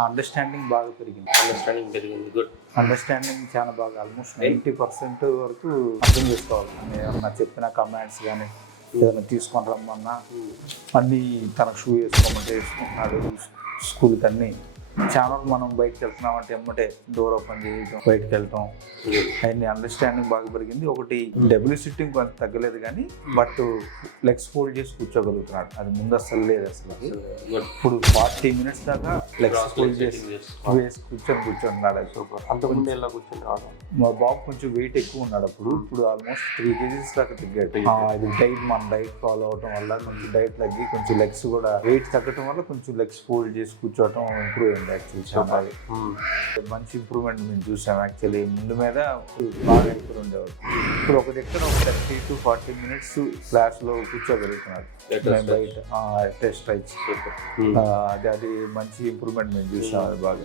Understanding బాగా పెరిగింది. Good. Understanding చాలా బాగా ఆల్మోస్ట్ 90% వరకు అర్థం చేసుకోవాలి. ఏమన్నా చెప్పిన కమాండ్స్ కానీ ఏదైనా తీసుకొని రమ్మన్నా అన్నీ తనకు షూ వేసుకోమంటే వేసుకుంటున్నాడు. స్కూల్కి అన్నీ చాలా మనం బయటకు వెళ్తున్నామంటే ఎమ్మటే డోర్ ఓపెన్ చేయడం, బయటకు వెళ్ళటం, అవన్నీ అండర్స్టాండింగ్ బాగా పెరిగింది. ఒకటి డబ్ల్యూ సిట్టింగ్ కొంత తగ్గలేదు కానీ బట్ లెగ్స్ ఫోల్డ్ చేసి కూర్చోగలుగుతున్నాడు. అది ముందు అసలు లేదు. అసలు ఇప్పుడు 40 minutes దాకా లెగ్స్ ఫోల్డ్ చేసి వేసి కూర్చుంటున్నాడు. సూపర్. అంతకుముందు ఎలా కూర్చొని రావడం? మా బాబు కొంచెం వెయిట్ ఎక్కువ ఉన్నాడు ఇప్పుడు ఆల్మోస్ట్ 3 kgs దాకా తగ్గాడు. అది మన డైట్ ఫాలో అవడం వల్ల కొంచెం డైట్ తగ్గి కొంచెం లెగ్స్ కూడా వెయిట్ తగ్గడం వల్ల కొంచెం లెగ్స్ ఫోల్డ్ చేసి కూర్చోవడం ఇంప్రూవ్ అయింది. యాక్చువల్లీ చాలా మంచి ఇంప్రూవ్మెంట్ మేము చూసాం. యాక్చువల్లీ ముందు మీద బాగా ఇంప్రూవ్ ఉండేవాడు. ఇప్పుడు ఒక దగ్గర ఒక 30 to 40 minutes క్లాస్లో కూర్చోగలుగుతున్నాడు బయట టెస్ట్ అది మంచి ఇంప్రూవ్మెంట్ మేము చూసాం. అది బాగా